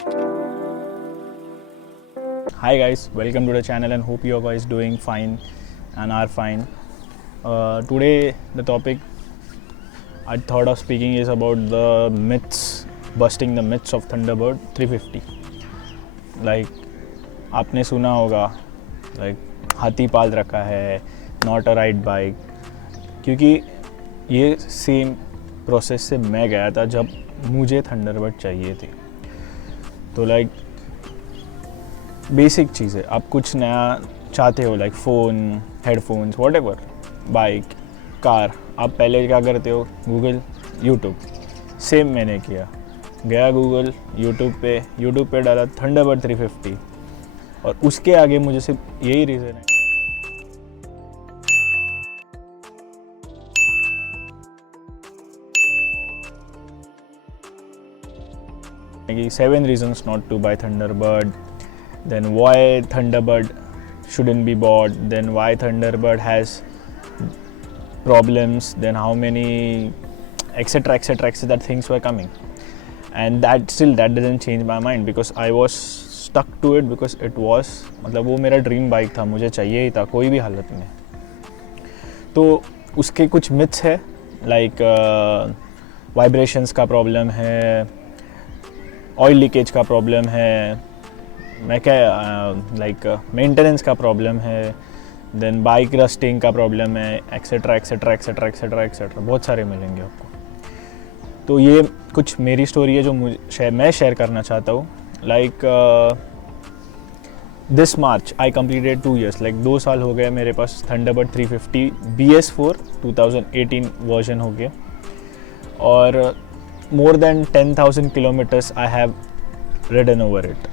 Hi guys, welcome to the channel and hope you are guys doing fine and are fine. Today the topic I thought of speaking is about the myths, busting the myths of Thunderbird 350. Like आपने सुना होगा like हाथी पाल रखा है, not a ride bike, क्योंकि ये same process से मैं गया था जब मुझे थंडरबर्ड चाहिए थी. तो लाइक बेसिक चीज़ें, आप कुछ नया चाहते हो like phone, headphones, whatever, bike, car, आप पहले क्या करते हो? Google, YouTube. सेम मैंने किया, गया गूगल, यूट्यूब पे डाला थंडरबर्ड 350 और उसके आगे मुझे सिर्फ यही रीज़न है कि 7 reasons not to buy Thunderbird, then why Thunderbird shouldn't be bought, then why Thunderbird has problems, then how many etc that things were coming, and that doesn't change my mind because I was stuck to it because it was मतलब वो मेरा dream bike था, मुझे चाहिए ही था कोई भी हालत में. तो उसके कुछ मिथ्स है लाइक वाइब्रेशंस का प्रॉब्लम है, ऑयल लीकेज का प्रॉब्लम है, मैं क्या लाइक मेंटेनेंस का प्रॉब्लम है, देन बाइक रस्टिंग का प्रॉब्लम है, एक्सेट्रा बहुत सारे मिलेंगे आपको. तो ये कुछ मेरी स्टोरी है जो मैं शेयर करना चाहता हूँ. Like this March I completed 2 years, like 2 साल हो गए मेरे पास थंडरबर्ड 350 BS4 2018 वर्जन हो गया और more than 10,000 kilometers I have ridden over it.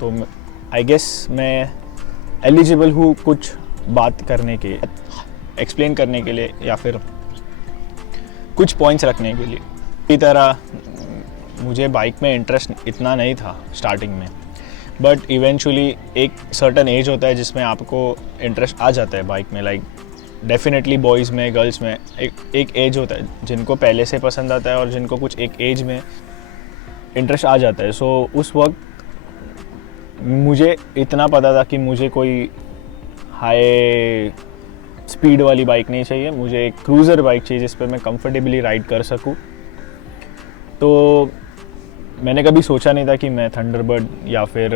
तो I guess मैं एलिजिबल हूँ कुछ बात करने के, एक्सप्लेन करने के लिए या फिर कुछ पॉइंट्स रखने के लिए. इसी तरह मुझे बाइक में इंटरेस्ट इतना नहीं था स्टार्टिंग में, बट इवेंचुअली एक सर्टन एज होता है जिसमें आपको इंटरेस्ट आ जाता है बाइक में. लाइक डेफिनेटली बॉयज़ में, गर्ल्स में एक एज होता है जिनको पहले से पसंद आता है और जिनको कुछ एक एज में इंटरेस्ट आ जाता है. सो उस वक्त मुझे इतना पता था कि मुझे कोई हाई स्पीड वाली बाइक नहीं चाहिए, मुझे एक क्रूज़र बाइक चाहिए जिस पर मैं कंफर्टेबली राइड कर सकूं. तो मैंने कभी सोचा नहीं था कि मैं थंडरबर्ड या फिर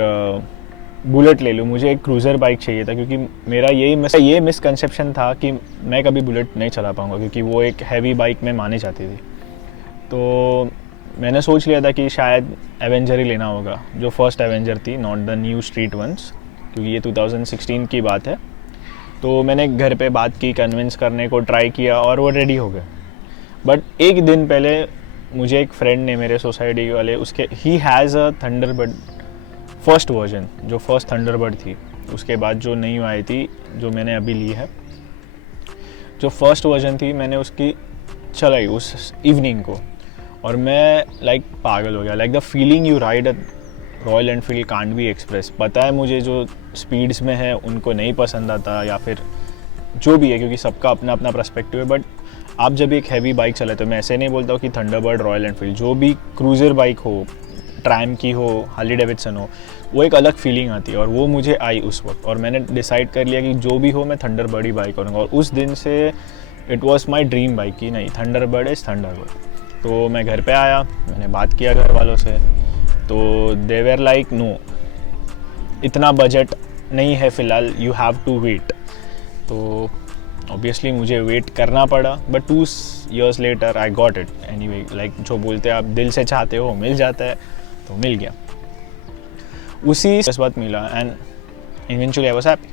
बुलेट ले लूँ. मुझे एक क्रूज़र बाइक चाहिए था क्योंकि मेरा ये मिसकंसेप्शन था कि मैं कभी बुलेट नहीं चला पाऊँगा क्योंकि वो एक हैवी बाइक में मानी जाती थी. तो मैंने सोच लिया था कि शायद एवेंजर ही लेना होगा, जो फर्स्ट एवेंजर थी, not the new street ones, क्योंकि ये 2016 की बात है. तो मैंने घर पे बात की, कन्विंस करने को ट्राई किया और वो रेडी हो गए. बट एक दिन पहले मुझे एक फ्रेंड ने, मेरे सोसाइटी वाले, उसके he has a Thunderbird first version, जो फर्स्ट थंडरबर्ड थी, उसके बाद जो नई आई थी जो मैंने अभी ली है, जो फर्स्ट वर्जन थी मैंने उसकी चलाई उस इवनिंग को और मैं लाइक पागल हो गया. Like the feeling you ride a royal Enfield can't be express. पता है मुझे जो स्पीड्स में है उनको नहीं पसंद आता या फिर जो भी है, क्योंकि सबका अपना अपना पर्सपेक्टिव है. बट आप जब एक हैवी बाइक चलाते हो, मैं ऐसे नहीं बोलता हूँ कि थंडरबर्ड, रॉयल एनफील्ड, जो भी क्रूज़र बाइक हो, ट्रैम की हो, हार्ली डेविडसन हो, वो एक अलग फीलिंग आती है और वो मुझे आई उस वक्त. और मैंने डिसाइड कर लिया कि जो भी हो मैं थंडरबर्ड ही बाइक करूँगा. और उस दिन से it was my dream bike की नहीं, थंडरबर्ड इज़ थंडरबर्ड. तो मैं घर पे आया, मैंने बात किया घर वालों से, तो दे वर लाइक नो, इतना बजट नहीं है फ़िलहाल, यू हैव टू वेट. तो ऑब्वियसली मुझे वेट करना पड़ा, but 2 years later I got it anyway. Like जो बोलते हैं आप दिल से चाहते हो मिल जाता है, तो मिल गया. उसी बात मिला and eventually I was happy.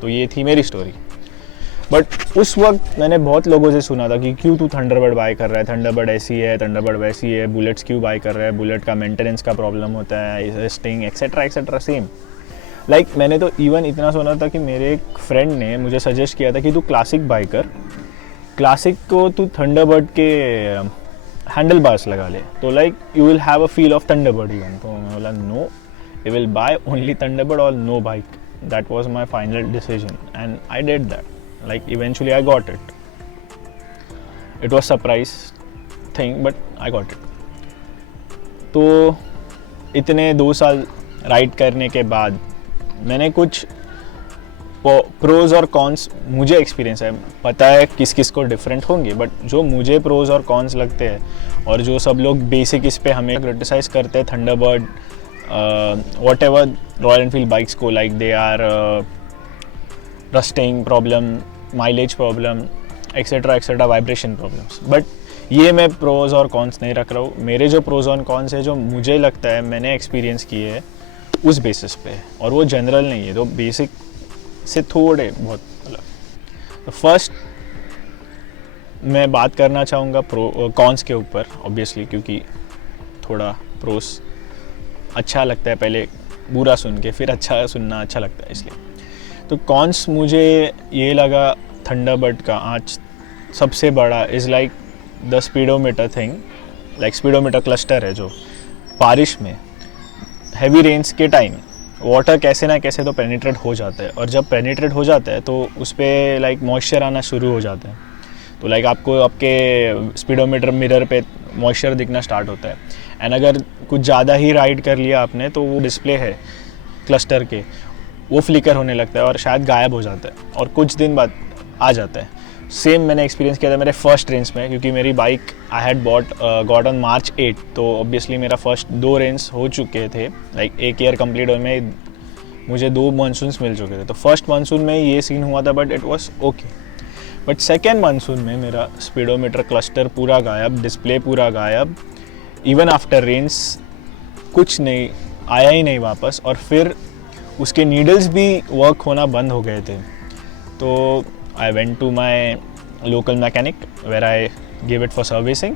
तो ये थी मेरी स्टोरी. बट उस वक्त मैंने बहुत लोगों से सुना था कि क्यों तू थंडरबर्ड बाय कर रहा है, थंडरबर्ड ऐसी है, थंडरबर्ड वैसी है, बुलेट्स क्यों बाय कर रहा है, बुलेट का मेंटेनेंस का प्रॉब्लम होता है, स्टिंग एक्सेट्रा सेम. लाइक मैंने तो इवन इतना सुना था कि मेरे एक फ्रेंड ने मुझे सजेस्ट किया था कि तू क्लासिक बाय कर, क्लासिक को तू थंडरबर्ड के हैंडल बार्स लगा ले, तो like you will have a feel of Thunderbird even. तो मैं बोला no, you will buy only Thunderbird और no bike. That was my final decision and I did that. Like eventually I got it. It was surprise thing but I got it. तो इतने 2 साल ride करने के बाद मैंने कुछ pros और कॉन्स मुझे एक्सपीरियंस है, पता है किस किस को डिफरेंट होंगे, बट जो मुझे प्रोज और कॉन्स लगते हैं और जो सब लोग बेसिक इस पे हमें क्रिटिसाइज करते हैं Thunderbird whatever Royal Enfield bikes को, like they are rusting problem, mileage problem, etcetera vibration problems, but ये मैं प्रोज और कॉन्स नहीं रख रहा हूँ। मेरे जो प्रोज और कॉन्स है जो मुझे लगता है मैंने एक्सपीरियंस किए है उस बेसिस पे, और वो जनरल नहीं है, तो बेसिक से थोड़े बहुत अलग। तो फर्स्ट मैं बात करना चाहूँगा कॉन्स के ऊपर ऑब्वियसली, क्योंकि थोड़ा प्रोस अच्छा लगता है, पहले बुरा सुन के फिर अच्छा सुनना अच्छा लगता है इसलिए। तो कॉन्स मुझे ये लगा थंडरबर्ड का आज सबसे बड़ा is like the speedometer thing, like speedometer cluster है जो बारिश में हैवी रेन्स के टाइम वाटर कैसे ना कैसे तो पेनिट्रेट हो जाता है, और जब पेनिट्रेट हो जाता है तो उस पर लाइक मॉइस्चर आना शुरू हो जाता है, तो लाइक आपको आपके स्पीडोमीटर मिरर पे मॉइस्चर दिखना स्टार्ट होता है। एंड अगर कुछ ज़्यादा ही राइड कर लिया आपने तो वो डिस्प्ले है क्लस्टर के वो फ्लिकर होने लगता है और शायद गायब हो जाता है और कुछ दिन बाद आ जाता है। सेम मैंने एक्सपीरियंस किया था मेरे फर्स्ट रेंज में, क्योंकि मेरी bike I had got on March 8, तो ऑब्वियसली मेरा फर्स्ट 2 रेंज हो चुके थे, लाइक एक ईयर कंप्लीट होने में मुझे 2 मानसून्स मिल चुके थे। तो फर्स्ट मानसून में ये सीन हुआ था, but it was okay. But second monsoon में मेरा स्पीडोमीटर क्लस्टर पूरा गायब, डिस्प्ले पूरा गायब, इवन आफ्टर रेंज कुछ नहीं आया ही नहीं वापस, और फिर उसके नीडल्स भी वर्क होना बंद हो गए थे। तो I went to my local mechanic where I gave it for servicing.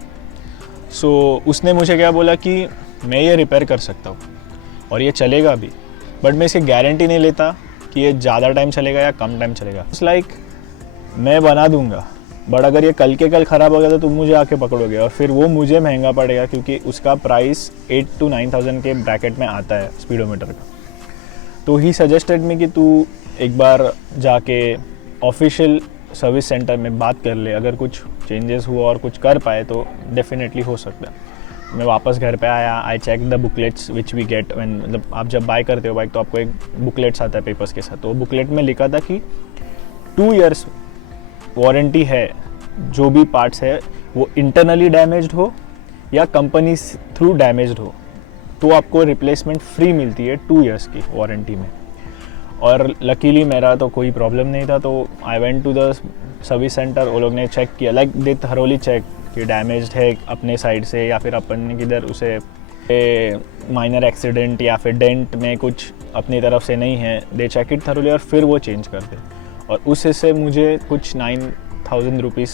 So उसने मुझे क्या बोला कि मैं ये रिपेयर कर सकता हूँ और ये चलेगा भी, बट मैं इसकी गारंटी नहीं लेता कि ये ज़्यादा टाइम चलेगा या कम टाइम चलेगा। इट्स लाइक मैं बना दूंगा, बट अगर ये कल के कल ख़राब हो गया तो तुम मुझे आके पकड़ोगे और फिर वो मुझे महंगा पड़ेगा, क्योंकि उसका प्राइस 8 to 9,000 के ब्रैकेट में आता है स्पीडोमीटर का। तो ही सजेस्टेड मी कि तू एक बार जाके ऑफिशियल सर्विस सेंटर में बात कर ले, अगर कुछ चेंजेस हुआ और कुछ कर पाए तो डेफिनेटली हो सकता है। मैं वापस घर पे आया, I check the booklets which we get when, मतलब आप जब बाय करते हो बाइक तो आपको एक बुकलेट्स आता है पेपर्स के साथ, तो बुकलेट में लिखा था कि 2 years वारंटी है, जो भी पार्ट्स है वो इंटरनली डैमेज्ड हो या कंपनी थ्रू डैमेज्ड हो तो आपको रिप्लेसमेंट फ्री मिलती है 2 years की वारंटी में। और लकीली मेरा तो कोई प्रॉब्लम नहीं था, तो I went to the service centre, वो लोग ने चेक किया, लाइक दे थरोली चेक कि डैमेज्ड है अपने साइड से या फिर अपन ने किधर उसे माइनर एक्सीडेंट या फिर डेंट में कुछ अपनी तरफ से नहीं है। दे चेक इट थरोली और फिर वो चेंज कर दे, और उस हिस्से मुझे कुछ 9,000 रुपीज़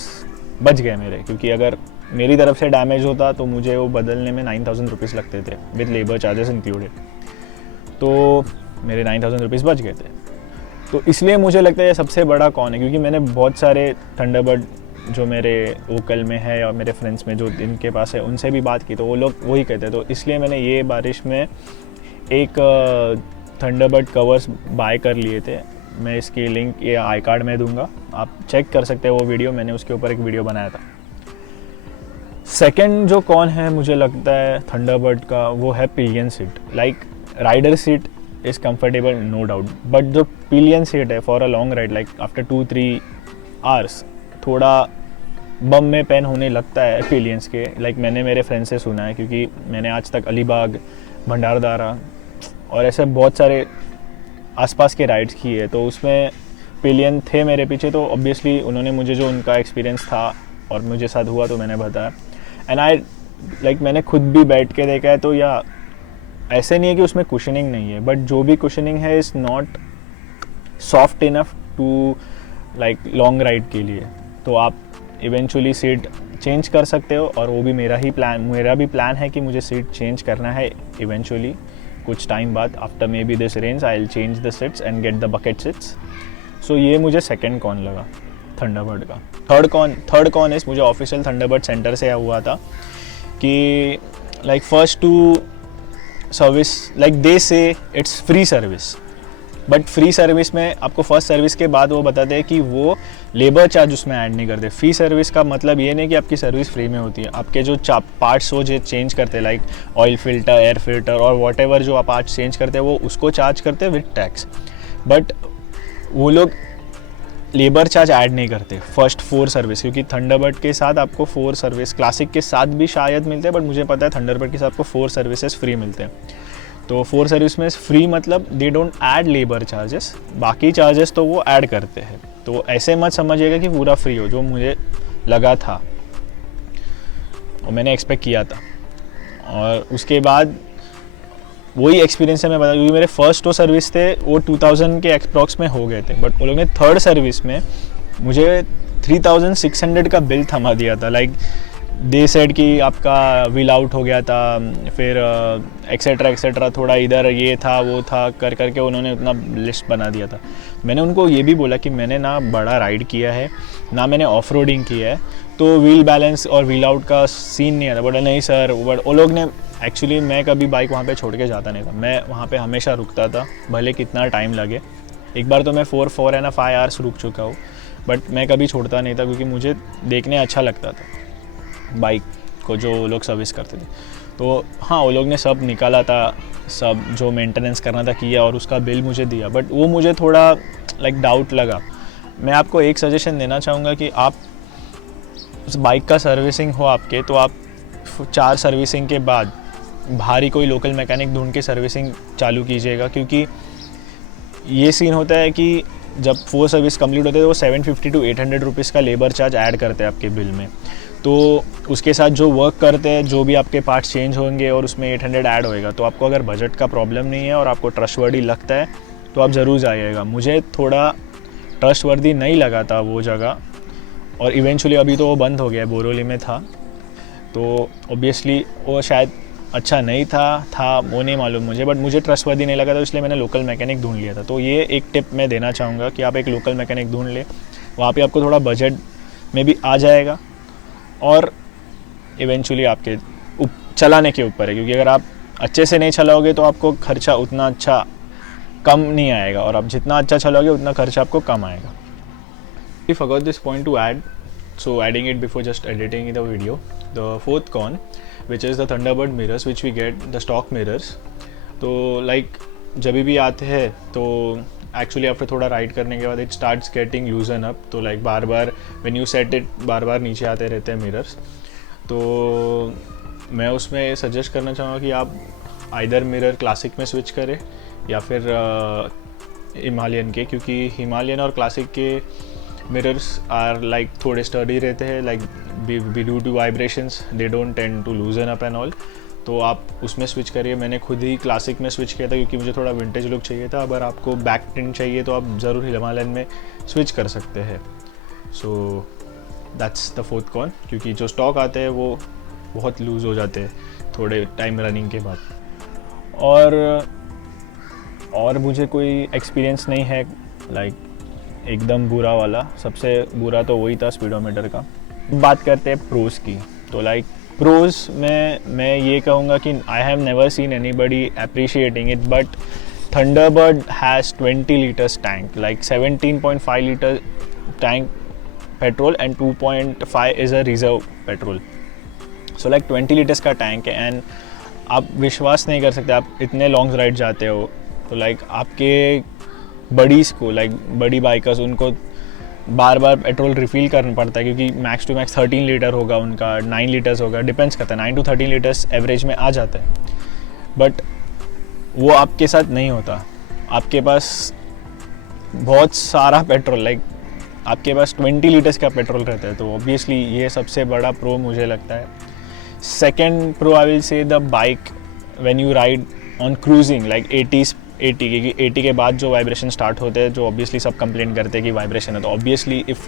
बच गए मेरे, क्योंकि अगर मेरी तरफ से डैमेज होता तो मुझे वो बदलने में 9,000 रुपीज़ लगते थे विद लेबर चार्जेस इंक्लूडेड, तो मेरे 9,000 रुपीज़ बच गए थे। तो इसलिए मुझे लगता है ये सबसे बड़ा कॉन है, क्योंकि मैंने बहुत सारे थंडरबर्ड जो मेरे वोकल में है और मेरे फ्रेंड्स में जो इनके पास है उनसे भी बात की, तो वो लोग वही कहते हैं। तो इसलिए मैंने ये बारिश में एक थंडरबर्ड कवर्स बाय कर लिए थे। मैं इसकी लिंक ये आई कार्ड में दूंगा, आप चेक कर सकते हैं वो वीडियो, मैंने उसके ऊपर एक वीडियो बनाया था। सेकेंड जो कॉन है मुझे लगता है थंडरबर्ड का, वो है pillion seat. Like rider seat is comfortable no doubt, but जो पिलियन सीट है for a long ride like after 2-3 hours थोड़ा बम में पेन होने लगता है पिलियंस के। लाइक मैंने मेरे फ्रेंड से सुना है, क्योंकि मैंने आज तक अलीबाग, भंडारदारा और ऐसे बहुत सारे आसपास के राइड्स की है, तो उसमें पिलियन थे मेरे पीछे, तो ऑब्वियसली उन्होंने मुझे जो उनका एक्सपीरियंस था और मुझे साथ हुआ तो मैंने बताया। एंड आई लाइक मैंने खुद भी बैठ के देखा है, तो या ऐसे नहीं है कि उसमें कुशनिंग नहीं है, बट जो भी कुशनिंग है is not soft enough to like long ride के लिए। तो आप इवेंचुअली सीट चेंज कर सकते हो, और वो भी मेरा भी प्लान है कि मुझे सीट चेंज करना है इवेंचुअली कुछ टाइम बाद। After maybe this range I will change the seats and get the bucket seats. So ये मुझे सेकेंड कॉन लगा थंडरबर्ड का। थर्ड कॉन इस मुझे ऑफिशियल थंडरबर्ड सेंटर से हुआ था कि like first two service, like they say it's free service, but free service में आपको फर्स्ट सर्विस के बाद वो बताते हैं कि वो लेबर चार्ज उसमें ऐड नहीं करते। फ्री सर्विस का मतलब ये नहीं कि आपकी सर्विस फ्री में होती है, आपके जो पार्ट्स हो जो चेंज करते हैं like oil filter, air filter और वॉट एवर जो आप पार्ट्स चेंज करते हैं वो उसको चार्ज करते हैं विद टैक्स। बट वो लोग लेबर चार्ज ऐड नहीं करते फर्स्ट 4 सर्विस, क्योंकि थंडरबर्ड के साथ आपको 4 सर्विस, क्लासिक के साथ भी शायद मिलते हैं बट मुझे पता है थंडरबर्ड के साथ आपको 4 सर्विसेज फ्री मिलते हैं। तो 4 सर्विस में फ्री मतलब they don't add labour charges, बाकी चार्जेस तो वो ऐड करते हैं। तो ऐसे मत समझिएगा कि पूरा फ्री हो, जो मुझे लगा था और मैंने एक्सपेक्ट किया था। और उसके बाद वही एक्सपीरियंस है मैं बता, क्योंकि मेरे फर्स्ट 2 सर्विस थे वो 2000 के अप्रॉक्स में हो गए थे, बट वो लोग ने थर्ड सर्विस में मुझे 3600 का बिल थमा दिया था। लाइक दे सेड कि आपका व्हील आउट हो गया था, फिर एक्सेट्रा एक्सेट्रा, थोड़ा इधर ये था वो था कर करके उन्होंने उतना लिस्ट बना दिया था। मैंने उनको ये भी बोला कि मैंने ना बड़ा राइड किया है ना मैंने ऑफ रोडिंग किया है, तो व्हील बैलेंस और व्हील आउट का सीन नहीं आता। बोला नहीं सर, बट वो लोग ने एक्चुअली, मैं कभी बाइक वहाँ पे छोड़ के जाता नहीं था, मैं वहाँ पे हमेशा रुकता था भले कितना टाइम लगे। एक बार तो मैं 4 है ना 5 आवर्स रुक चुका हूँ, बट मैं कभी छोड़ता नहीं था क्योंकि मुझे देखने अच्छा लगता था बाइक को जो लोग सर्विस करते थे। तो हाँ, वो लोग ने सब निकाला था, सब जो मेंटेनेंस करना था किया और उसका बिल मुझे दिया, बट वो मुझे थोड़ा लाइक डाउट लगा। मैं आपको एक सजेशन देना चाहूँगा कि आप उस बाइक का सर्विसिंग हो आपके, तो आप 4 सर्विसिंग के बाद भारी कोई लोकल मैकेनिक ढूंढ के सर्विसिंग चालू कीजिएगा, क्योंकि ये सीन होता है कि जब 4 सर्विस कंप्लीट होते हैं तो वो 750 to 800 रुपीज़ का लेबर चार्ज ऐड करते हैं आपके बिल में। तो उसके साथ जो वर्क करते हैं, जो भी आपके पार्ट्स चेंज होंगे और उसमें 800 ऐड होएगा। तो आपको अगर बजट का प्रॉब्लम नहीं है और आपको ट्रस्टवर्दी लगता है तो आप ज़रूर जाइएगा। मुझे थोड़ा ट्रस्टवर्दी नहीं लगा था वो जगह, और इवेंचुअली अभी तो वो बंद हो गया है, बोरोली में था, तो ऑब्वियसली वो शायद अच्छा नहीं था वो नहीं मालूम मुझे, बट मुझे ट्रस्टवर्दी नहीं लगा था, इसलिए मैंने लोकल मैकेनिक ढूंढ लिया था। तो ये एक टिप मैं देना चाहूँगा कि आप एक लोकल मैकेनिक ढूंढ लें, वहाँ पे आपको थोड़ा बजट में भी आ जाएगा और इवेंचुअली आपके चलाने के ऊपर है, क्योंकि अगर आप अच्छे से नहीं चलाओगे तो आपको खर्चा उतना अच्छा कम नहीं आएगा, और आप जितना अच्छा चलाओगे उतना खर्चा आपको कम आएगा। I forgot this point to add, so adding it before just editing the video. The 4th con, which is the Thunderbird mirrors, which we get the stock mirrors. तो like जब भी आते हैं तो एक्चुअली आफ्टर थोड़ा ride करने के बाद it starts getting loosen up, तो लाइक बार बार व्हेन यू सेट इट बार बार नीचे आते रहते हैं मिरर्स। तो मैं उसमें सजेस्ट करना चाहूँगा कि आप आइदर मिरर क्लासिक में स्विच करें या फिर हिमालयन के, क्योंकि हिमालयन और क्लासिक के मिरर्स आर लाइक थोड़े स्टडी रहते हैं, like due to vibrations they don't tend to loosen up and all. तो आप उसमें स्विच करिए। मैंने खुद ही क्लासिक में स्विच किया था क्योंकि मुझे थोड़ा विंटेज लुक चाहिए था। अगर आपको बैक टिंट चाहिए तो आप ज़रूर हिमालयन में स्विच कर सकते हैं। So that's the 4th cone, क्योंकि जो स्टॉक आते हैं वो बहुत लूज़ हो जाते हैं थोड़े टाइम रनिंग के बाद। और मुझे कोई एक्सपीरियंस नहीं है लाइक एकदम बुरा वाला। सबसे बुरा तो वही था स्पीडोमीटर का। बात करते हैं प्रोज की, तो लाइक प्रोज में मैं ये कहूँगा कि I have never seen anybody appreciating it, but Thunderbird has 20 litres tank, like 17.5 litre tank petrol and 2.5 is a reserve petrol. So like 20 litres का टैंक है, एंड आप विश्वास नहीं कर सकते, आप इतने लॉन्ग राइड जाते हो तो लाइक आपके बडीज़ को, लाइक बड़ी बाइकर्स, उनको बार बार पेट्रोल रिफ़िल करना पड़ता है, क्योंकि मैक्स टू मैक्स 13 लीटर होगा उनका, 9 लीटर्स होगा, डिपेंड्स करता है, 9 to 13 लीटर्स एवरेज में आ जाता है। बट वो आपके साथ नहीं होता। आपके पास बहुत सारा पेट्रोल, लाइक आपके पास 20 लीटर्स का पेट्रोल रहता है, तो ऑब्वियसली ये सबसे बड़ा प्रो मुझे लगता है। Second pro I will say the bike when you ride on cruising like 80, क्योंकि 80 के बाद जो वाइब्रेशन स्टार्ट होते हैं, जो ऑब्वियसली सब कंप्लेंट करते हैं कि वाइब्रेशन है, तो ऑब्वियसली इफ़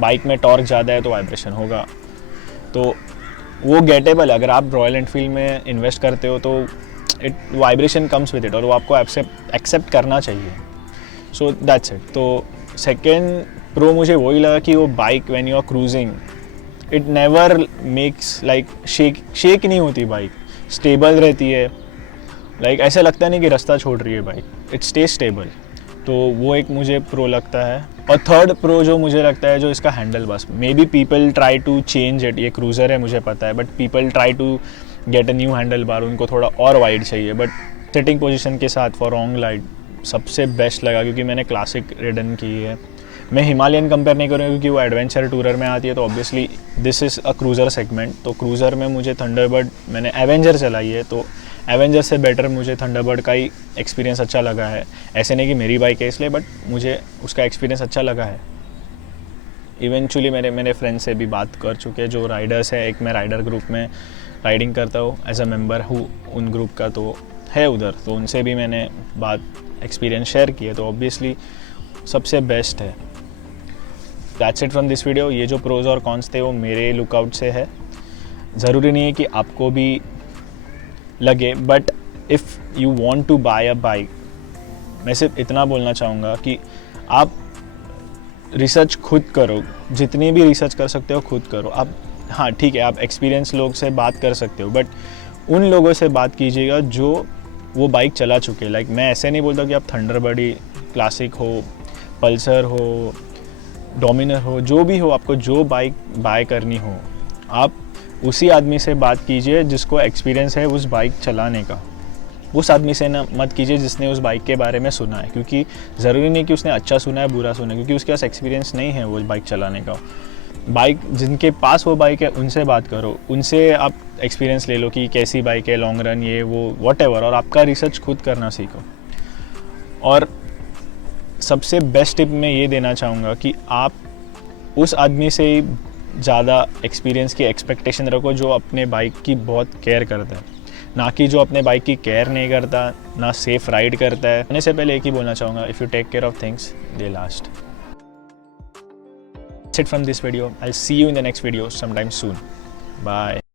बाइक में टॉर्क ज़्यादा है तो वाइब्रेशन होगा, तो वो गेटेबल है। अगर आप रॉयल एनफील्ड में इन्वेस्ट करते हो तो it vibration comes with it, और वो आपको एक्सेप्ट करना चाहिए। So that's it. तो सेकेंड प्रो मुझे वही लगा कि वो bike when you are cruising it never makes like shake नहीं होती बाइक, स्टेबल रहती है। लाइक ऐसा लगता नहीं कि रास्ता छोड़ रही है बाइक, इट स्टे स्टेबल। तो वो एक मुझे प्रो लगता है। और थर्ड प्रो जो मुझे लगता है, जो इसका हैंडल बस, may be people try to change it, ये क्रूज़र है मुझे पता है, but people try to get a new handle bar, उनको थोड़ा और वाइड चाहिए। बट सिटिंग पोजीशन के साथ फॉर लॉन्ग राइड सबसे बेस्ट लगा, क्योंकि मैंने क्लासिक रिडन की है। मैं हिमालयन कंपेयर नहीं करूँगा क्योंकि वो एडवेंचर टूरर में आती है, तो obviously this is a cruiser segment. तो क्रूज़र में मुझे थंडरबर्ड, मैंने एवेंजर चलाई है, तो एवेंजर से बेटर मुझे थंडरबर्ड का ही एक्सपीरियंस अच्छा लगा है। ऐसे नहीं कि मेरी बाइक है इसलिए, बट मुझे उसका एक्सपीरियंस अच्छा लगा है। इवेंचुअली मेरे फ्रेंड से भी बात कर चुके हैं जो राइडर्स हैं। एक मैं राइडर ग्रुप में राइडिंग करता हूँ, एज अ मेंबर हूँ उन ग्रुप का, तो है उधर, तो उनसे भी मैंने बात एक्सपीरियंस शेयर किया, तो ऑब्वियसली सबसे बेस्ट है। That's it from this video. ये जो प्रोज और कॉन्स थे वो मेरे लुकआउट से है, ज़रूरी नहीं है कि आपको भी लगे, but if you want to buy a bike, मैं सिर्फ इतना बोलना चाहूँगा कि आप रिसर्च खुद करो, जितनी भी रिसर्च कर सकते हो खुद करो। आप, हाँ ठीक है, आप एक्सपीरियंस लोग से बात कर सकते हो, बट उन लोगों से बात कीजिएगा जो वो बाइक चला चुके। लाइक मैं ऐसे नहीं बोलता कि आप थंडरबर्ड ही, क्लासिक हो, पल्सर हो, डोमिनर हो, जो भी हो, आपको जो बाइक बाय करनी हो, आप उसी आदमी से बात कीजिए जिसको एक्सपीरियंस है उस बाइक चलाने का। उस आदमी से ना मत कीजिए जिसने उस बाइक के बारे में सुना है, क्योंकि ज़रूरी नहीं कि उसने अच्छा सुना है बुरा सुना है, क्योंकि उसके पास एक्सपीरियंस नहीं है वो बाइक चलाने का। बाइक जिनके पास वो बाइक है उनसे बात करो, उनसे आप एक्सपीरियंस ले लो कि कैसी बाइक है, लॉन्ग रन, ये वो व्हाटएवर, और आपका रिसर्च खुद करना सीखो। और सबसे बेस्ट टिप मैं ये देना चाहूँगा कि आप उस आदमी से ज़्यादा एक्सपीरियंस की एक्सपेक्टेशन रखो जो अपने बाइक की बहुत केयर करता है, ना कि जो अपने बाइक की केयर नहीं करता, ना सेफ राइड करता है। आने से पहले एक ही बोलना चाहूँगा, if you take care of things they last. That's it from this video. I'll see you in the next video sometime soon. Bye.